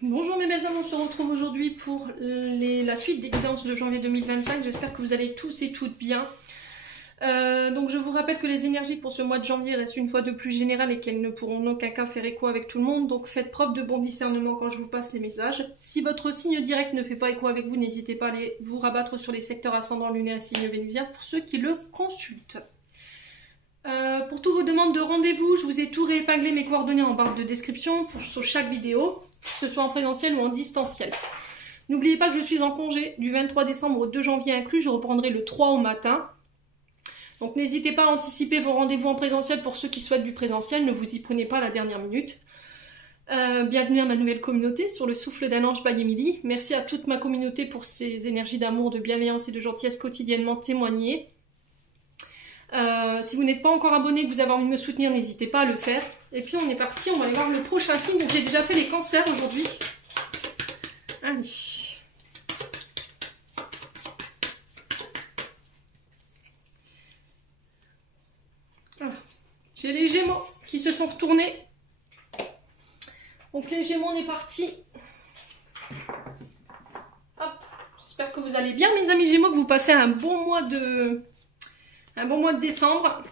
Bonjour mes belles âmes, on se retrouve aujourd'hui pour la suite des guidances de janvier 2025. J'espère que vous allez tous et toutes bien. Donc je vous rappelle que les énergies pour ce mois de janvier restent une fois de plus générales et qu'elles ne pourront en aucun cas faire écho avec tout le monde. Donc faites preuve de bon discernement quand je vous passe les messages. Si votre signe direct ne fait pas écho avec vous, n'hésitez pas à aller vous rabattre sur les secteurs ascendant lunaire et signe vénusien pour ceux qui le consultent. Pour toutes vos demandes de rendez-vous, je vous ai tout réépinglé mes coordonnées en barre de description sur chaque vidéo, que ce soit en présentiel ou en distanciel. N'oubliez pas que je suis en congé du 23 décembre au 2 janvier inclus, je reprendrai le 3 au matin. Donc n'hésitez pas à anticiper vos rendez-vous en présentiel pour ceux qui souhaitent du présentiel, ne vous y prenez pas à la dernière minute. Bienvenue à ma nouvelle communauté sur le souffle d'un ange by Emily. Merci à toute ma communauté pour ces énergies d'amour, de bienveillance et de gentillesse quotidiennement témoignées. Si vous n'êtes pas encore abonné, que vous avez envie de me soutenir, n'hésitez pas à le faire. Et puis on est parti, on va aller voir le prochain signe. Donc j'ai déjà fait les cancers aujourd'hui. Allez. Voilà. J'ai les Gémeaux qui se sont retournés. Donc les Gémeaux, on est parti. Hop. J'espère que vous allez bien mes amis Gémeaux, que vous passez un bon mois de décembre.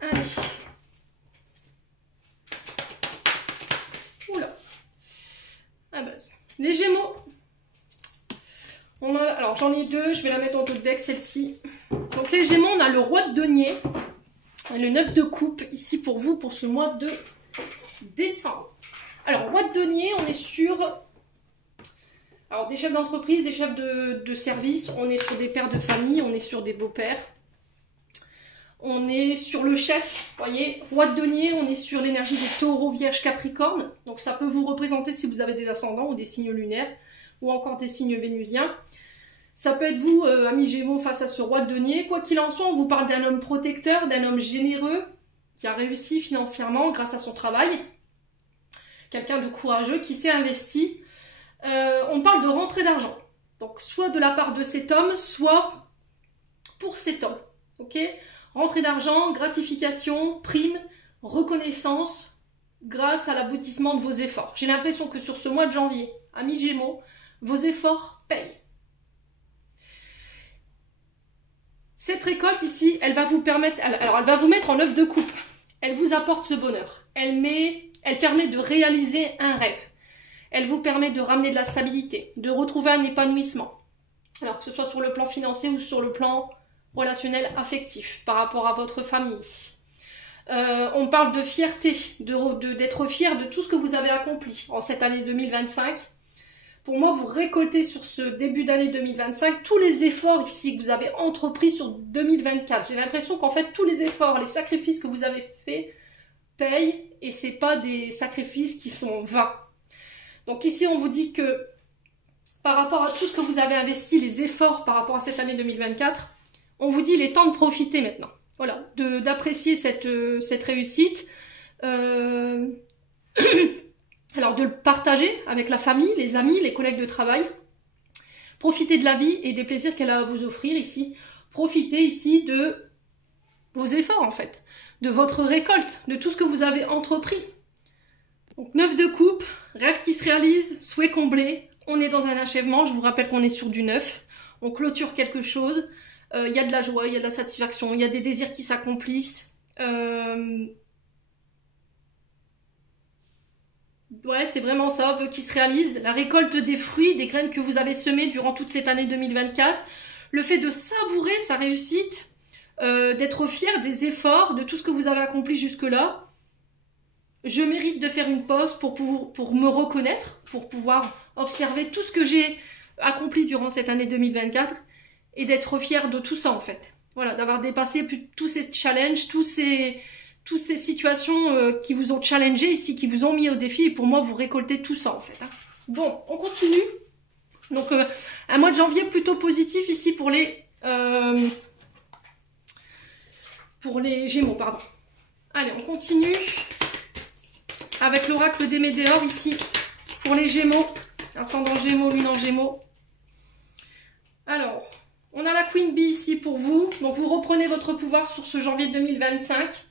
Allez. Oula. Ah bah, les Gémeaux. Alors j'en ai deux, je vais la mettre en tout deck, celle-ci. Donc les Gémeaux, on a le roi de denier. Le 9 de coupe, ici pour vous, pour ce mois de décembre. Alors, roi de denier, on est sur... Alors, des chefs d'entreprise, des chefs de service, on est sur des pères de famille, on est sur des beaux-pères. On est sur le chef, vous voyez, roi de denier, on est sur l'énergie des taureaux, vierge, capricorne. Donc ça peut vous représenter si vous avez des ascendants ou des signes lunaires, ou encore des signes vénusiens. Ça peut être vous, amis Gémeaux, face à ce roi de denier. Quoi qu'il en soit, on vous parle d'un homme protecteur, d'un homme généreux, qui a réussi financièrement grâce à son travail. Quelqu'un de courageux qui s'est investi. On parle de rentrée d'argent. Donc soit de la part de cet homme, soit pour cet homme. Ok ? Rentrée d'argent, gratification, prime, reconnaissance grâce à l'aboutissement de vos efforts. J'ai l'impression que sur ce mois de janvier, amis Gémeaux, vos efforts payent. Cette récolte ici, elle va vous permettre, alors elle va vous mettre en 9 de coupe. Elle vous apporte ce bonheur. Elle permet de réaliser un rêve. Elle vous permet de ramener de la stabilité, de retrouver un épanouissement. Alors que ce soit sur le plan financier ou sur le plan relationnel affectif par rapport à votre famille ici. On parle de fierté, d'être fier de tout ce que vous avez accompli en cette année 2025. Pour moi, vous récoltez sur ce début d'année 2025 tous les efforts ici que vous avez entrepris sur 2024. J'ai l'impression qu'en fait, tous les efforts, les sacrifices que vous avez faits payent et c'est pas des sacrifices qui sont vains. Donc ici, on vous dit que par rapport à tout ce que vous avez investi, les efforts par rapport à cette année 2024, on vous dit il est temps de profiter maintenant. Voilà, d'apprécier cette réussite. Alors de le partager avec la famille, les amis, les collègues de travail. Profitez de la vie et des plaisirs qu'elle a à vous offrir ici. Profitez ici de vos efforts en fait, de votre récolte, de tout ce que vous avez entrepris. Donc 9 de coupe, rêve qui se réalise, souhait comblé. On est dans un achèvement, je vous rappelle qu'on est sur du 9. On clôture quelque chose. Il y a de la joie, il y a de la satisfaction, il y a des désirs qui s'accomplissent. Ouais, c'est vraiment ça, vœux qui se réalisent. La récolte des fruits, des graines que vous avez semées durant toute cette année 2024. Le fait de savourer sa réussite, d'être fier des efforts, de tout ce que vous avez accompli jusque-là. Je mérite de faire une pause pour me reconnaître, pour pouvoir observer tout ce que j'ai accompli durant cette année 2024 et d'être fier de tout ça en fait. Voilà, d'avoir dépassé tous ces challenges, toutes ces situations qui vous ont challengé ici, qui vous ont mis au défi, et pour moi, vous récoltez tout ça, en fait. Hein. Bon, on continue. Donc, un mois de janvier plutôt positif ici pour les Gémeaux, pardon. Allez, on continue avec l'oracle des Médéors ici, pour les Gémeaux. Ascendant Gémeaux, lune en Gémeaux. Alors, on a la Queen Bee ici pour vous. Donc, vous reprenez votre pouvoir sur ce janvier 2025.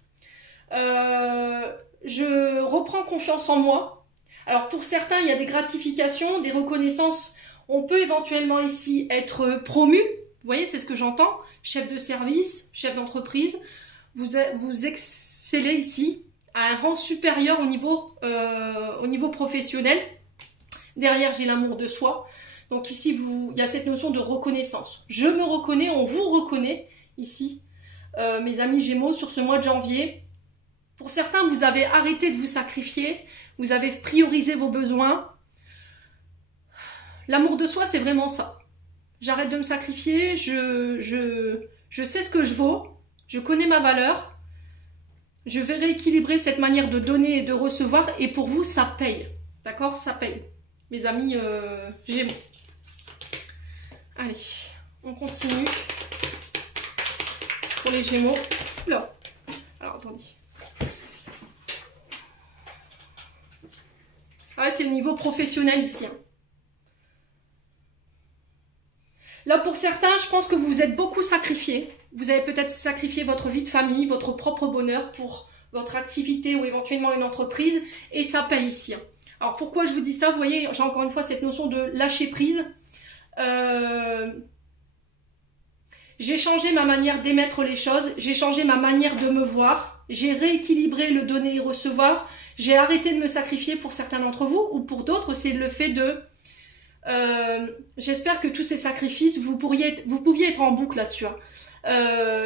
Je reprends confiance en moi. Alors pour certains, il y a des gratifications, des reconnaissances. On peut éventuellement ici être promu. Vous voyez, c'est ce que j'entends. Chef de service, chef d'entreprise. Vous excellez ici à un rang supérieur au niveau professionnel. Derrière, j'ai l'amour de soi. Donc ici, il y a cette notion de reconnaissance. Je me reconnais, on vous reconnaît ici, mes amis Gémeaux, sur ce mois de janvier. Pour certains, vous avez arrêté de vous sacrifier, vous avez priorisé vos besoins. L'amour de soi, c'est vraiment ça. J'arrête de me sacrifier, je sais ce que je vaux, je connais ma valeur. Je vais rééquilibrer cette manière de donner et de recevoir, et pour vous, ça paye. D'accord? Ça paye. Mes amis Gémeaux. Allez, on continue. Pour les Gémeaux. Là. Alors, attendez. Ah, c'est le niveau professionnel ici. Hein. Là, pour certains, je pense que vous vous êtes beaucoup sacrifiés. Vous avez peut-être sacrifié votre vie de famille, votre propre bonheur pour votre activité ou éventuellement une entreprise. Et ça paye ici. Hein. Alors, pourquoi je vous dis ça? Vous voyez, j'ai encore une fois cette notion de lâcher prise. J'ai changé ma manière d'émettre les choses, j'ai changé ma manière de me voir, j'ai rééquilibré le donner et recevoir, j'ai arrêté de me sacrifier pour certains d'entre vous, ou pour d'autres, c'est le fait de... j'espère que tous ces sacrifices, vous pouviez être en boucle là-dessus. Hein.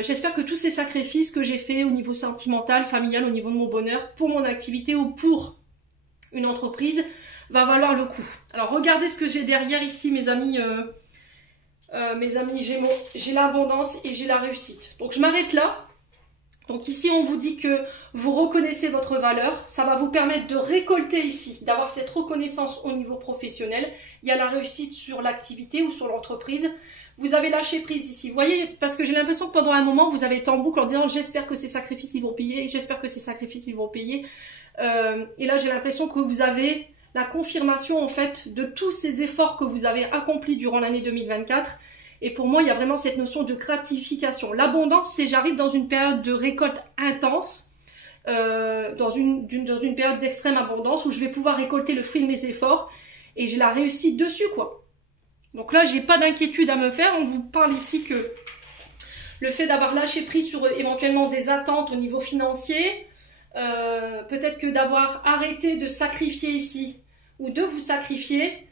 J'espère que tous ces sacrifices que j'ai faits au niveau sentimental, familial, au niveau de mon bonheur, pour mon activité ou pour une entreprise, va valoir le coup. Alors regardez ce que j'ai derrière ici, mes amis Gémeaux. J'ai l'abondance et j'ai la réussite. Donc je m'arrête là. Donc ici on vous dit que vous reconnaissez votre valeur. Ça va vous permettre de récolter ici, d'avoir cette reconnaissance au niveau professionnel. Il y a la réussite sur l'activité ou sur l'entreprise. Vous avez lâché prise ici. Vous voyez, parce que j'ai l'impression que pendant un moment vous avez été en boucle en disant j'espère que ces sacrifices ils vont payer, j'espère que ces sacrifices ils vont payer. Et là j'ai l'impression que vous avez la confirmation en fait de tous ces efforts que vous avez accomplis durant l'année 2024. Et pour moi, il y a vraiment cette notion de gratification. L'abondance, c'est j'arrive dans une période de récolte intense, dans une période d'extrême abondance où je vais pouvoir récolter le fruit de mes efforts et j'ai la réussite dessus, quoi. Donc là, j'ai pas d'inquiétude à me faire. On vous parle ici que le fait d'avoir lâché prise sur éventuellement des attentes au niveau financier, peut-être que d'avoir arrêté de sacrifier ici ou de vous sacrifier,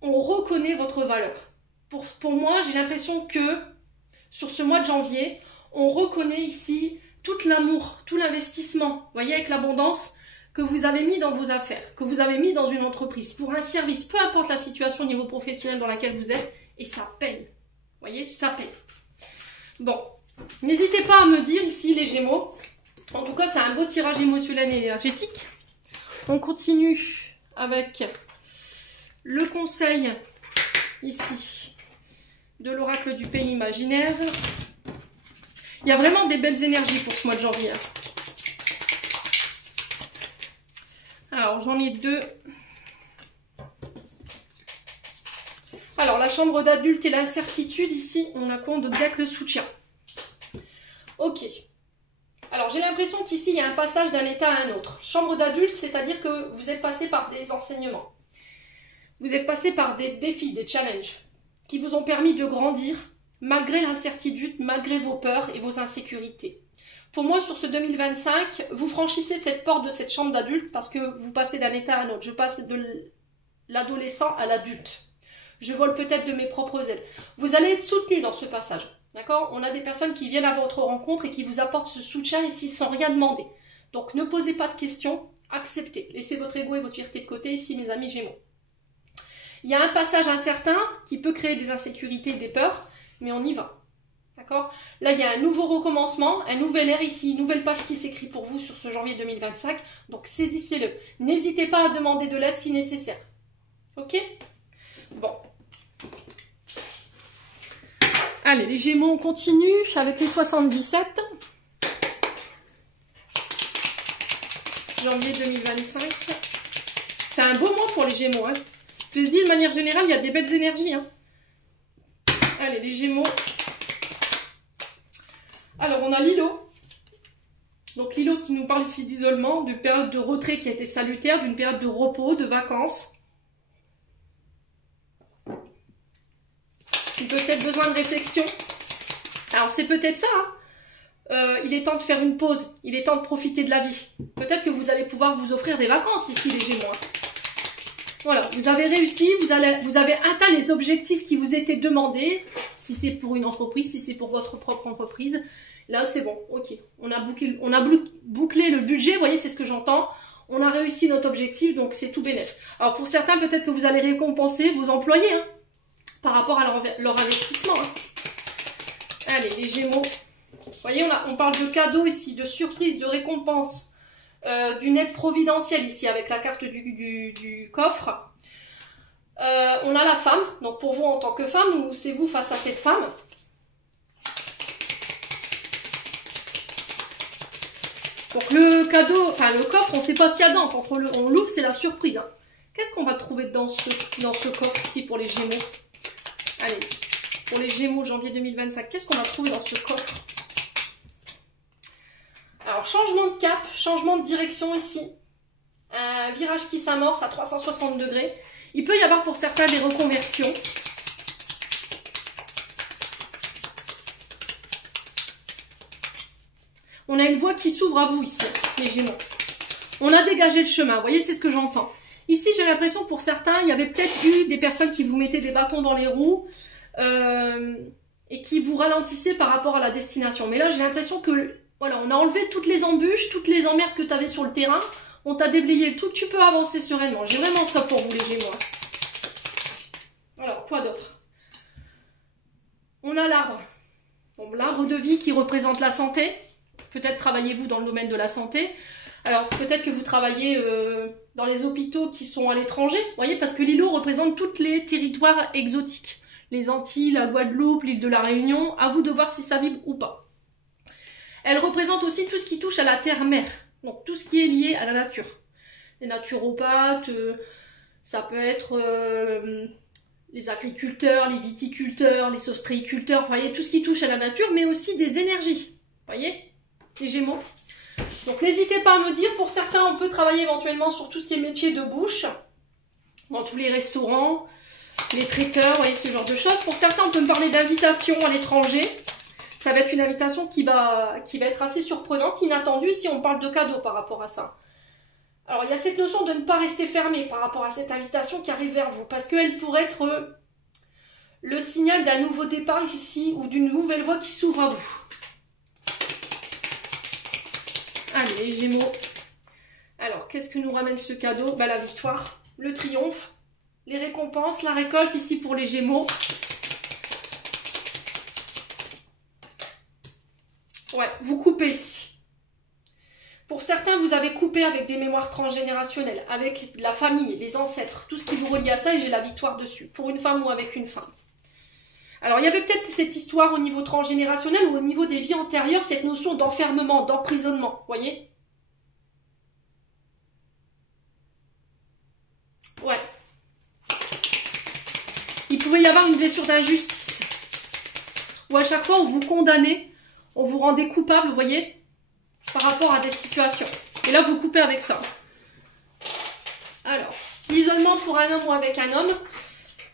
on reconnaît votre valeur. Pour moi, j'ai l'impression que sur ce mois de janvier, on reconnaît ici tout l'amour, tout l'investissement, vous voyez, avec l'abondance que vous avez mis dans vos affaires, que vous avez mis dans une entreprise, pour un service, peu importe la situation au niveau professionnel dans laquelle vous êtes, et ça paye. Vous voyez, ça paye. Bon, n'hésitez pas à me dire ici les Gémeaux. En tout cas, c'est un beau tirage émotionnel et énergétique. On continue avec le conseil ici de l'oracle du pays imaginaire. Il y a vraiment des belles énergies pour ce mois de janvier. Alors, j'en ai deux. Alors, la chambre d'adulte et l'incertitude, ici, on a quoi? On a le soutien. Ok. Alors, j'ai l'impression qu'ici, il y a un passage d'un état à un autre. Chambre d'adulte, c'est-à-dire que vous êtes passé par des enseignements. Vous êtes passé par des défis, des challenges, qui vous ont permis de grandir, malgré l'incertitude, malgré vos peurs et vos insécurités. Pour moi, sur ce 2025, vous franchissez cette porte de cette chambre d'adulte parce que vous passez d'un état à un autre. Je passe de l'adolescent à l'adulte. Je vole peut-être de mes propres ailes. Vous allez être soutenu dans ce passage. D'accord? On a des personnes qui viennent à votre rencontre et qui vous apportent ce soutien ici sans rien demander. Donc, ne posez pas de questions, acceptez. Laissez votre ego et votre fierté de côté ici, mes amis Gémeaux. Il y a un passage incertain qui peut créer des insécurités et des peurs, mais on y va. D'accord? Là, il y a un nouveau recommencement, un nouvel ère ici, une nouvelle page qui s'écrit pour vous sur ce janvier 2025. Donc, saisissez-le. N'hésitez pas à demander de l'aide si nécessaire. Ok? Bon. Allez, les Gémeaux, on continue avec les 77. Janvier 2025. C'est un beau mois pour les Gémeaux. Hein. Je vous dis, de manière générale, il y a des belles énergies. Hein. Allez, les Gémeaux. Alors, on a Lilo. Donc Lilo qui nous parle ici d'isolement, d'une période de retrait qui a été salutaire, d'une période de repos, de vacances. Peut-être besoin de réflexion. Alors c'est peut-être ça, hein. Il est temps de faire une pause, il est temps de profiter de la vie. Peut-être que vous allez pouvoir vous offrir des vacances ici les Gémeaux. Voilà, vous avez réussi, vous avez atteint les objectifs qui vous étaient demandés. Si c'est pour une entreprise, si c'est pour votre propre entreprise. Là c'est bon, ok. On a bouclé le budget, vous voyez, c'est ce que j'entends. On a réussi notre objectif, donc c'est tout bénef. Alors pour certains, peut-être que vous allez récompenser vos employés, hein, par rapport à leur investissement. Hein. Allez, les Gémeaux. Vous voyez, on parle de cadeaux ici, de surprise, de récompense, d'une aide providentielle ici avec la carte du coffre. On a la femme, donc pour vous en tant que femme, ou c'est vous face à cette femme. Donc le cadeau, enfin le coffre, on ne sait pas ce qu'il y a dedans. Quand on l'ouvre, c'est la surprise. Hein. Qu'est-ce qu'on va trouver dans ce coffre ici pour les Gémeaux? Allez, pour les Gémeaux janvier 2025, qu'est-ce qu'on va trouver dans ce coffre? Alors, changement de cap, changement de direction ici. Un virage qui s'amorce à 360 degrés. Il peut y avoir pour certains des reconversions. On a une voie qui s'ouvre à vous ici, les Gémeaux. On a dégagé le chemin, vous voyez, c'est ce que j'entends. Ici, j'ai l'impression pour certains, il y avait peut-être eu des personnes qui vous mettaient des bâtons dans les roues et qui vous ralentissaient par rapport à la destination. Mais là, j'ai l'impression que, voilà, on a enlevé toutes les embûches, toutes les emmerdes que tu avais sur le terrain. On t'a déblayé le tout, tu peux avancer sereinement. J'ai vraiment ça pour vous, les Gémeaux. Alors, quoi d'autre? On a l'arbre. Bon, l'arbre de vie qui représente la santé. Peut-être travaillez-vous dans le domaine de la santé. Alors, peut-être que vous travaillez dans les hôpitaux qui sont à l'étranger. Vous voyez, parce que l'îlot représente tous les territoires exotiques. Les Antilles, la Guadeloupe, l'île de la Réunion. À vous de voir si ça vibre ou pas. Elle représente aussi tout ce qui touche à la terre-mère. Donc, tout ce qui est lié à la nature. Les naturopathes, ça peut être les agriculteurs, les viticulteurs, les ostréiculteurs. Vous voyez, tout ce qui touche à la nature, mais aussi des énergies. Vous voyez, les Gémeaux. Donc n'hésitez pas à me dire, pour certains on peut travailler éventuellement sur tout ce qui est métier de bouche, dans tous les restaurants, les traiteurs, vous voyez ce genre de choses. Pour certains on peut me parler d'invitation à l'étranger, ça va être une invitation qui va être assez surprenante, inattendue, si on parle de cadeaux par rapport à ça. Alors il y a cette notion de ne pas rester fermé par rapport à cette invitation qui arrive vers vous, parce qu'elle pourrait être le signal d'un nouveau départ ici, ou d'une nouvelle voie qui s'ouvre à vous. Allez, les Gémeaux. Alors, qu'est-ce que nous ramène ce cadeau? La victoire, le triomphe, les récompenses, la récolte ici pour les Gémeaux. Ouais, vous coupez ici. Pour certains, vous avez coupé avec des mémoires transgénérationnelles, avec la famille, les ancêtres, tout ce qui vous relie à ça, et j'ai la victoire dessus, pour une femme ou avec une femme. Alors, il y avait peut-être cette histoire au niveau transgénérationnel ou au niveau des vies antérieures, cette notion d'enfermement, d'emprisonnement, vous voyez? Ouais. Il pouvait y avoir une blessure d'injustice. Ou à chaque fois, on vous condamnait, on vous rendait coupable, vous voyez, par rapport à des situations. Et là, vous coupez avec ça. Alors, l'isolement pour un homme ou avec un homme.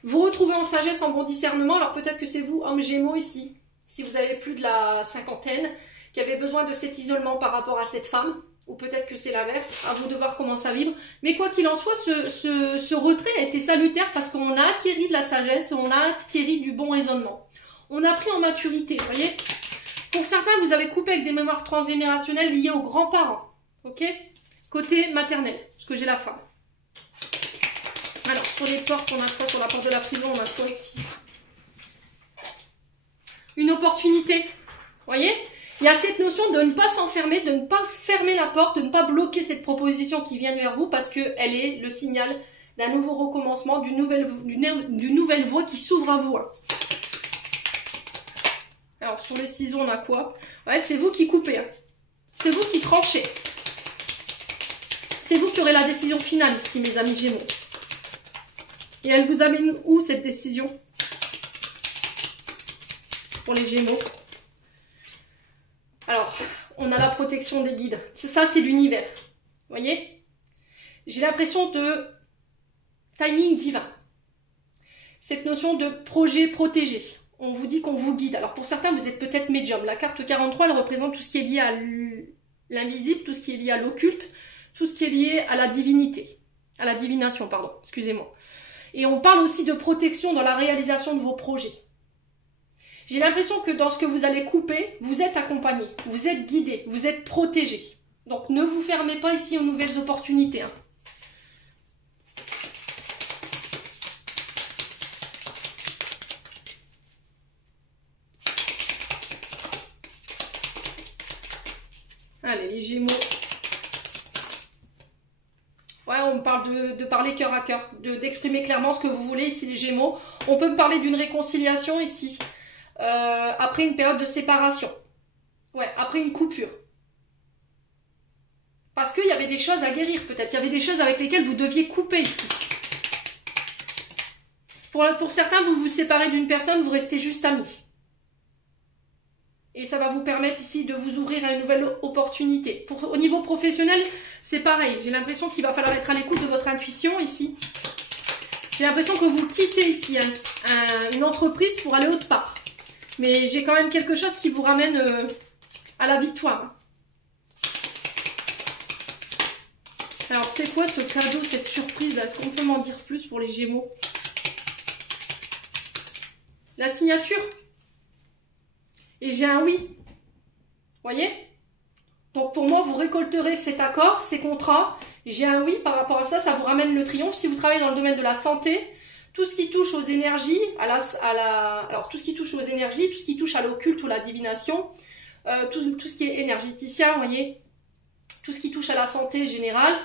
Vous retrouvez en sagesse, en bon discernement. Alors peut-être que c'est vous, homme Gémeaux ici, si vous avez plus de la cinquantaine, qui avez besoin de cet isolement par rapport à cette femme. Ou peut-être que c'est l'inverse, à vous de voir comment ça vibre. Mais quoi qu'il en soit, ce retrait a été salutaire parce qu'on a acquéri de la sagesse, on a acquéri du bon raisonnement. On a pris en maturité, vous voyez. Pour certains, vous avez coupé avec des mémoires transgénérationnelles liées aux grands-parents. Ok? Côté maternel, parce que j'ai la femme. Alors, sur les portes, on a quoi? Sur la porte de la prison, on a quoi ici? Une opportunité. Vous voyez? Il y a cette notion de ne pas s'enfermer, de ne pas fermer la porte, de ne pas bloquer cette proposition qui vient vers vous parce qu'elle est le signal d'un nouveau recommencement, d'une nouvelle voie qui s'ouvre à vous. Alors, sur le ciseau, on a quoi? Ouais, c'est vous qui coupez. Hein. C'est vous qui tranchez. C'est vous qui aurez la décision finale ici, mes amis Gémeaux. Et elle vous amène où cette décision? Pour les Gémeaux. Alors, on a la protection des guides. Ça, c'est l'univers. Vous voyez? J'ai l'impression de timing divin. Cette notion de projet protégé. On vous dit qu'on vous guide. Alors pour certains, vous êtes peut-être médium. La carte 43, elle représente tout ce qui est lié à l'invisible, tout ce qui est lié à l'occulte, tout ce qui est lié à la divinité. À la divination, pardon, excusez-moi. Et on parle aussi de protection dans la réalisation de vos projets. J'ai l'impression que dans ce que vous allez couper, vous êtes accompagné, vous êtes guidé, vous êtes protégé. Donc ne vous fermez pas ici aux nouvelles opportunités. Hein. Allez, les Gémeaux. Ouais, on me parle de parler cœur à cœur, d'exprimer clairement ce que vous voulez ici, les Gémeaux. On peut me parler d'une réconciliation ici. Après une période de séparation. Ouais, après une coupure. Parce qu'il y avait des choses à guérir peut-être. Il y avait des choses avec lesquelles vous deviez couper ici. Pour certains, vous vous séparez d'une personne, vous restez juste amis. Et ça va vous permettre ici de vous ouvrir à une nouvelle opportunité. Au niveau professionnel, c'est pareil. J'ai l'impression qu'il va falloir être à l'écoute de votre intuition ici. J'ai l'impression que vous quittez ici une entreprise pour aller autre part. Mais j'ai quand même quelque chose qui vous ramène à la victoire. Alors, c'est quoi ce cadeau, cette surprise là? Est-ce qu'on peut m'en dire plus pour les Gémeaux? La signature. Et j'ai un oui. Vous voyez? Donc, pour moi, vous récolterez cet accord, ces contrats. J'ai un oui par rapport à ça. Ça vous ramène le triomphe. Si vous travaillez dans le domaine de la santé, tout ce qui touche aux énergies, alors tout ce qui touche aux énergies, tout ce qui touche à l'occulte ou la divination, tout ce qui est énergéticien, vous voyez, tout ce qui touche à la santé générale,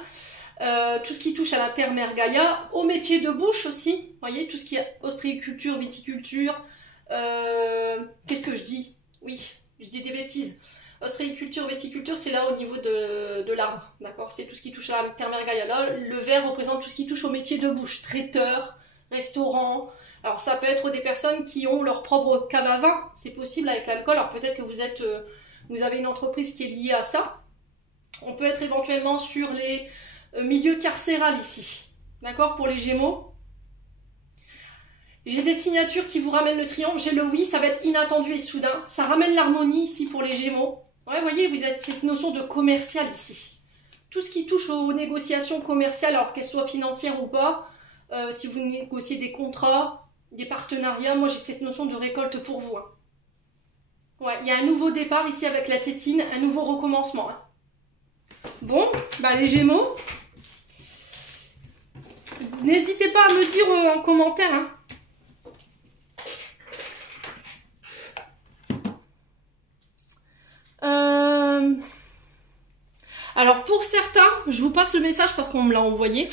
tout ce qui touche à la terre mère Gaïa, au métier de bouche aussi, vous voyez, tout ce qui est ostréiculture, viticulture, qu'est-ce que je dis? Oui, je dis des bêtises. Ostréiculture, viticulture, c'est là au niveau de l'arbre, d'accord? C'est tout ce qui touche à la terre mère Gaïa. Là, le vert représente tout ce qui touche au métier de bouche, traiteur, restaurant. Alors ça peut être des personnes qui ont leur propre cave à vin, c'est possible avec l'alcool. Alors peut-être que vous avez une entreprise qui est liée à ça. On peut être éventuellement sur les milieux carcérales ici, d'accord, pour les Gémeaux. J'ai des signatures qui vous ramènent le triomphe. J'ai le oui, ça va être inattendu et soudain. Ça ramène l'harmonie ici pour les Gémeaux. Ouais, vous voyez, vous avez cette notion de commercial ici. Tout ce qui touche aux négociations commerciales, alors qu'elles soient financières ou pas, si vous négociez des contrats, des partenariats, moi j'ai cette notion de récolte pour vous. Hein. Ouais, il y a un nouveau départ ici avec la tétine, un nouveau recommencement. Hein. Bon, bah les Gémeaux, n'hésitez pas à me dire en commentaire. Hein. Alors pour certains, je vous passe le message parce qu'on me l'a envoyé.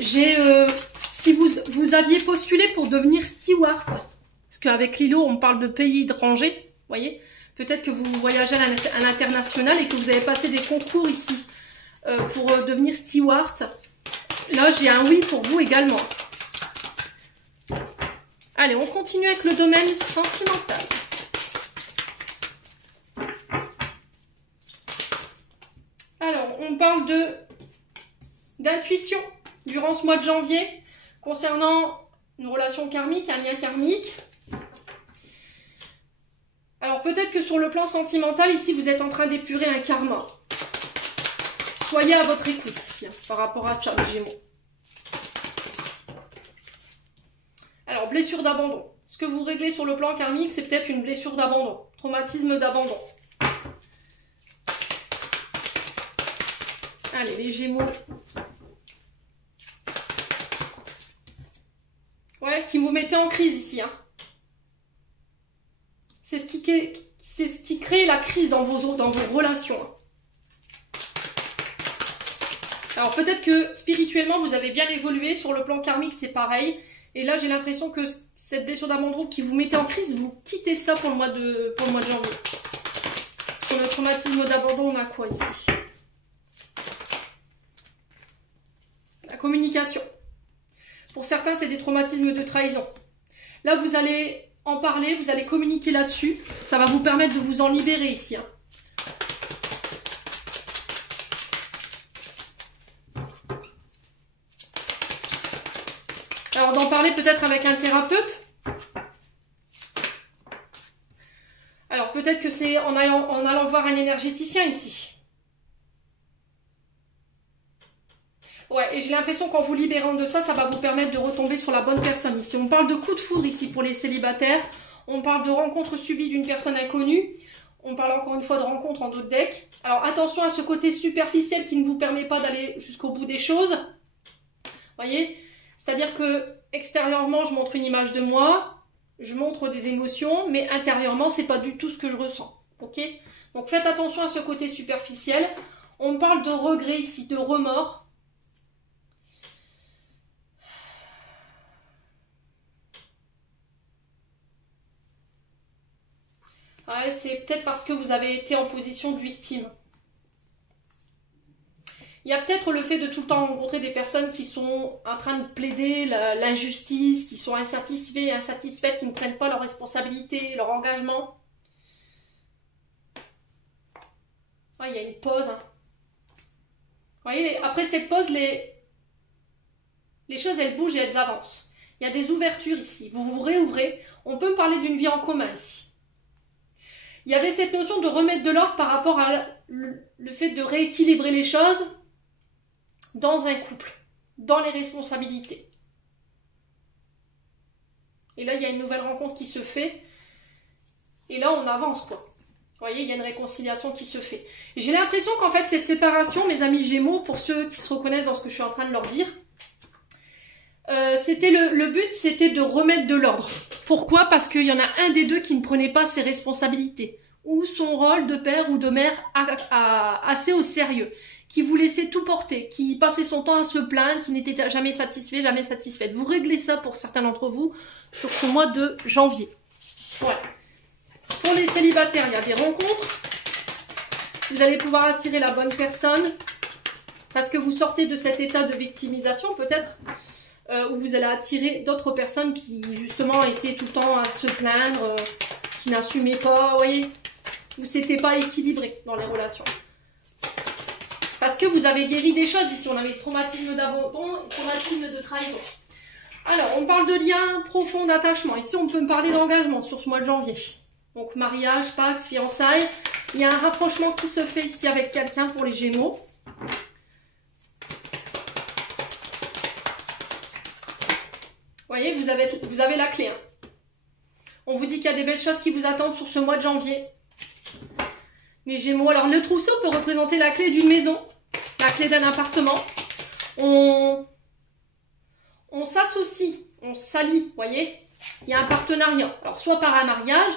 Si vous aviez postulé pour devenir steward, parce qu'avec Lilo, on parle de pays étrangers, vous voyez, peut-être que vous voyagez à l'international et que vous avez passé des concours ici pour devenir steward. Là, j'ai un oui pour vous également. Allez, on continue avec le domaine sentimental. Alors, on parle d'intuition durant ce mois de janvier concernant une relation karmique, un lien karmique. Alors, peut-être que sur le plan sentimental, ici, vous êtes en train d'épurer un karma. Soyez à votre écoute ici, hein, par rapport à ça, les Gémeaux. Alors, blessure d'abandon. Ce que vous réglez sur le plan karmique, c'est peut-être une blessure d'abandon, traumatisme d'abandon. Allez, les Gémeaux. Ouais, qui vous mettez en crise ici. Hein. C'est ce qui crée la crise dans vos relations. Hein. Alors peut-être que spirituellement, vous avez bien évolué. Sur le plan karmique, c'est pareil. Et là, j'ai l'impression que cette blessure d'abandon qui vous mettait en crise, vous quittez ça pour le mois de janvier. Pour le traumatisme d'abandon, on a quoi ici? La communication. Pour certains, c'est des traumatismes de trahison. Là, vous allez en parler, vous allez communiquer là-dessus. Ça va vous permettre de vous en libérer ici. Hein. Alors d'en parler peut-être avec un thérapeute. Alors peut-être que c'est en allant voir un énergéticien ici. Ouais, et j'ai l'impression qu'en vous libérant de ça, ça va vous permettre de retomber sur la bonne personne ici. On parle de coup de foudre ici pour les célibataires. On parle de rencontre subie d'une personne inconnue. On parle encore une fois de rencontre en d'autres decks. Alors attention à ce côté superficiel qui ne vous permet pas d'aller jusqu'au bout des choses. Voyez? C'est-à-dire que extérieurement, je montre une image de moi, je montre des émotions, mais intérieurement, c'est pas du tout ce que je ressens. Ok? Donc faites attention à ce côté superficiel. On parle de regret ici, de remords. Ouais, c'est peut-être parce que vous avez été en position de victime. Il y a peut-être le fait de tout le temps rencontrer des personnes qui sont en train de plaider l'injustice, qui sont insatisfaits et insatisfaites, qui ne prennent pas leurs responsabilités, leur engagement. Ouais, il y a une pause. Hein. Vous voyez, après cette pause, les choses, elles bougent et elles avancent. Il y a des ouvertures ici. Vous vous réouvrez. On peut parler d'une vie en commun ici. Il y avait cette notion de remettre de l'ordre par rapport à le fait de rééquilibrer les choses dans un couple, dans les responsabilités. Et là, il y a une nouvelle rencontre qui se fait. Et là, on avance, quoi. Vous voyez, il y a une réconciliation qui se fait. J'ai l'impression qu'en fait, cette séparation, mes amis Gémeaux, pour ceux qui se reconnaissent dans ce que je suis en train de leur dire, c'était le but, c'était de remettre de l'ordre. Pourquoi? Parce qu'il y en a un des deux qui ne prenait pas ses responsabilités, ou son rôle de père ou de mère assez au sérieux, qui vous laissait tout porter, qui passait son temps à se plaindre, qui n'était jamais satisfait, jamais satisfaite. Vous réglez ça pour certains d'entre vous sur ce mois de janvier. Voilà. Pour les célibataires, il y a des rencontres. Vous allez pouvoir attirer la bonne personne parce que vous sortez de cet état de victimisation peut-être. Où vous allez attirer d'autres personnes qui justement étaient tout le temps à se plaindre, qui n'assumaient pas, vous voyez, où c'était pas équilibré dans les relations. Parce que vous avez guéri des choses ici, on avait traumatisme d'abandon, traumatisme de trahison. Alors, on parle de lien profond d'attachement. Ici, on peut me parler d'engagement sur ce mois de janvier. Donc, mariage, pax, fiançailles. Il y a un rapprochement qui se fait ici avec quelqu'un pour les Gémeaux. Vous voyez, vous avez la clé. Hein. On vous dit qu'il y a des belles choses qui vous attendent sur ce mois de janvier. Les Gémeaux. Alors, le trousseau peut représenter la clé d'une maison, la clé d'un appartement. On s'associe, on s'allie, vous voyez. Il y a un partenariat. Alors, soit par un mariage,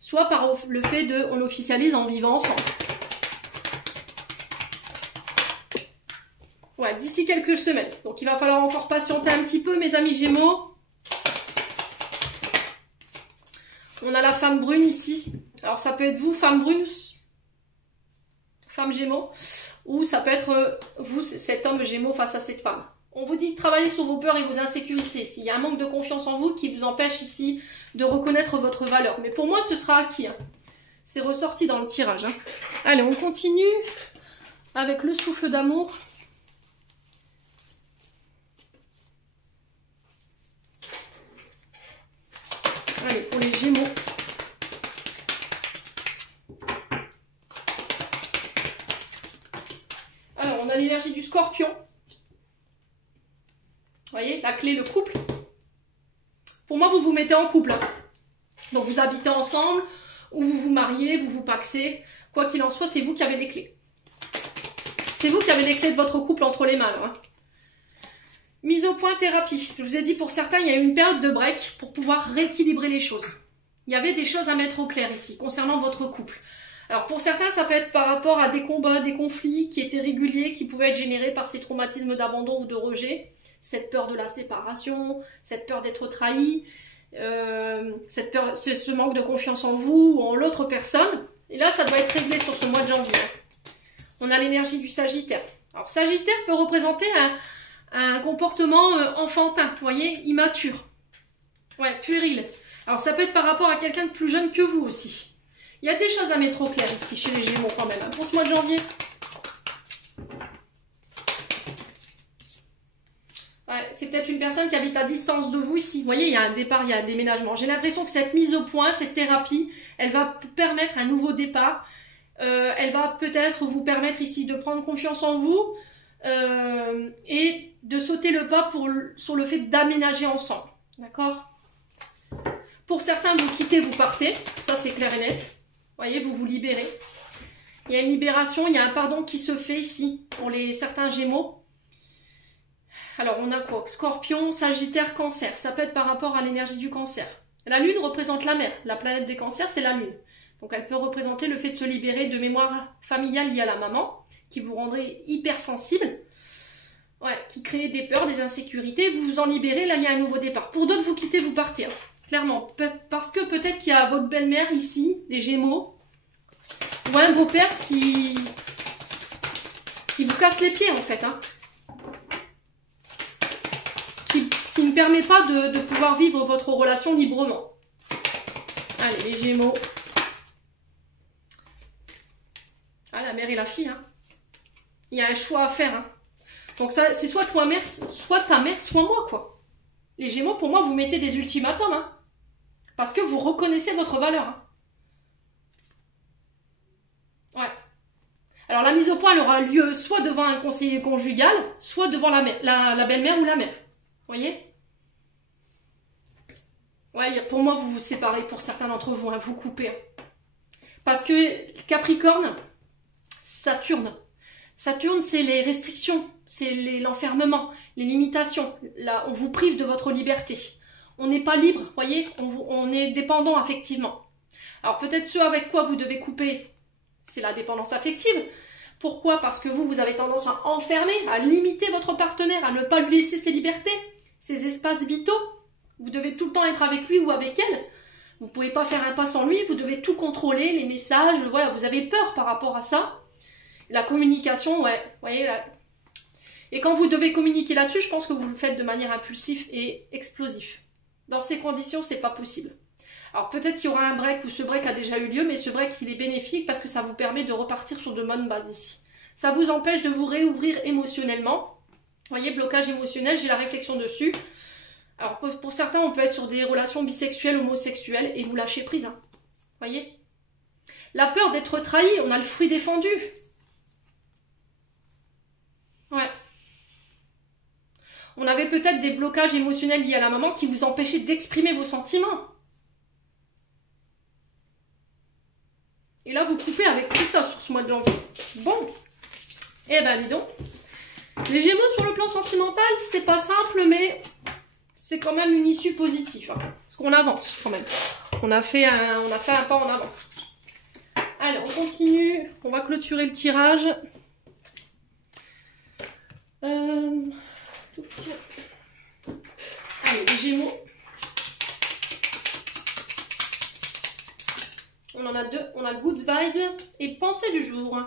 soit par le fait on officialise en vivant ensemble. Ouais, d'ici quelques semaines. Donc, il va falloir encore patienter un petit peu, mes amis Gémeaux. On a la femme brune ici. Alors, ça peut être vous, femme brune, femme Gémeaux, ou ça peut être vous, cet homme Gémeaux face à cette femme. On vous dit de travailler sur vos peurs et vos insécurités. S'il y a un manque de confiance en vous qui vous empêche ici de reconnaître votre valeur. Mais pour moi, ce sera acquis. Hein. C'est ressorti dans le tirage. Hein. Allez, on continue avec le souffle d'amour. Allez, pour les Gémeaux. Alors, on a l'énergie du Scorpion. Vous voyez, la clé, le couple. Pour moi, vous vous mettez en couple. Hein. Donc, vous habitez ensemble, ou vous vous mariez, vous vous paxez. Quoi qu'il en soit, c'est vous qui avez les clés. C'est vous qui avez les clés de votre couple entre les mains. Hein. Mise au point thérapie. Je vous ai dit, pour certains, il y a eu une période de break pour pouvoir rééquilibrer les choses. Il y avait des choses à mettre au clair ici, concernant votre couple. Alors, pour certains, ça peut être par rapport à des combats, des conflits qui étaient réguliers, qui pouvaient être générés par ces traumatismes d'abandon ou de rejet. Cette peur de la séparation, cette peur d'être trahi, cette peur, ce manque de confiance en vous ou en l'autre personne. Et là, ça doit être réglé sur ce mois de janvier. On a l'énergie du Sagittaire. Alors, Sagittaire peut représenter un comportement enfantin, vous voyez, immature. Ouais, puéril. Alors, ça peut être par rapport à quelqu'un de plus jeune que vous aussi. Il y a des choses à mettre au clair ici, chez les Gémeaux quand même, hein, pour ce mois de janvier. Ouais, c'est peut-être une personne qui habite à distance de vous ici. Vous voyez, il y a un départ, il y a un déménagement. J'ai l'impression que cette mise au point, cette thérapie, elle va permettre un nouveau départ. Elle va peut-être vous permettre ici de prendre confiance en vous et de sauter le pas sur le fait d'aménager ensemble. D'accord? Pour certains, vous quittez, vous partez. Ça, c'est clair et net. Vous voyez, vous vous libérez. Il y a une libération, il y a un pardon qui se fait ici pour certains Gémeaux. Alors, on a quoi? Scorpion, Sagittaire, Cancer. Ça peut être par rapport à l'énergie du Cancer. La Lune représente la mère. La planète des Cancers, c'est la Lune. Donc, elle peut représenter le fait de se libérer de mémoires familiales liées à la maman, qui vous rendrait hypersensible, qui crée des peurs, des insécurités. Vous vous en libérez, là, il y a un nouveau départ. Pour d'autres, vous quittez, vous partez. Hein. Clairement. Parce que peut-être qu'il y a votre belle-mère ici, les Gémeaux, ou un beau-père qui vous casse les pieds, en fait, hein. Qui ne permet pas de pouvoir vivre votre relation librement. Allez, les Gémeaux. Ah, la mère et la fille, hein. Il y a un choix à faire, hein. Donc ça, c'est soit ta mère, soit moi, quoi. Les Gémeaux, pour moi, vous mettez des ultimatums, hein. Parce que vous reconnaissez votre valeur, hein. Ouais. Alors, la mise au point, elle aura lieu soit devant un conseiller conjugal, soit devant la belle-mère ou la mère. Vous voyez? Ouais, pour moi, vous vous séparez pour certains d'entre vous, hein, vous coupez. Hein. Parce que Capricorne, Saturne, c'est les restrictions, c'est l'enfermement, les limitations. Là, on vous prive de votre liberté. On n'est pas libre, vous voyez, on est dépendant affectivement. Alors peut-être ce avec quoi vous devez couper, c'est la dépendance affective. Pourquoi? Parce que vous avez tendance à enfermer, à limiter votre partenaire, à ne pas lui laisser ses libertés, ses espaces vitaux. Vous devez tout le temps être avec lui ou avec elle. Vous ne pouvez pas faire un pas sans lui, vous devez tout contrôler, les messages, voilà, vous avez peur par rapport à ça. La communication, ouais, vous voyez, là. Et quand vous devez communiquer là-dessus, je pense que vous le faites de manière impulsive et explosive. Dans ces conditions, c'est pas possible. Alors peut-être qu'il y aura un break ou ce break a déjà eu lieu, mais ce break, il est bénéfique parce que ça vous permet de repartir sur de bonnes bases ici. Ça vous empêche de vous réouvrir émotionnellement. Vous voyez, blocage émotionnel, j'ai la réflexion dessus. Alors pour certains, on peut être sur des relations bisexuelles, homosexuelles et vous lâchez prise. Hein. Vous voyez? La peur d'être trahi, on a le fruit défendu. Ouais. On avait peut-être des blocages émotionnels liés à la maman qui vous empêchaient d'exprimer vos sentiments. Et là, vous coupez avec tout ça sur ce mois de janvier. Bon. Eh ben, dis donc. Les Gémeaux, sur le plan sentimental, c'est pas simple, mais c'est quand même une issue positive. Hein, parce qu'on avance, quand même. On a fait un pas en avant. Allez, on continue. On va clôturer le tirage. Allez, les Gémeaux. On en a deux. On a Good Vibes et Pensée du jour.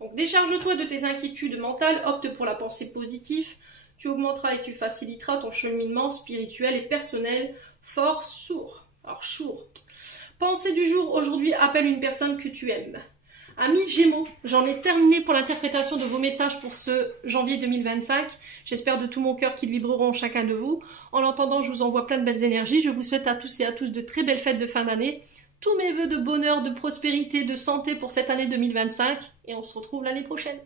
Donc, décharge-toi de tes inquiétudes mentales. Opte pour la pensée positive. Tu augmenteras et tu faciliteras ton cheminement spirituel et personnel. Fort, sourd. Alors, sourd. Pensée du jour. Aujourd'hui, appelle une personne que tu aimes. Amis Gémeaux, j'en ai terminé pour l'interprétation de vos messages pour ce janvier 2025. J'espère de tout mon cœur qu'ils vibreront chacun de vous. En l'entendant, je vous envoie plein de belles énergies. Je vous souhaite à tous et à tous de très belles fêtes de fin d'année. Tous mes vœux de bonheur, de prospérité, de santé pour cette année 2025. Et on se retrouve l'année prochaine.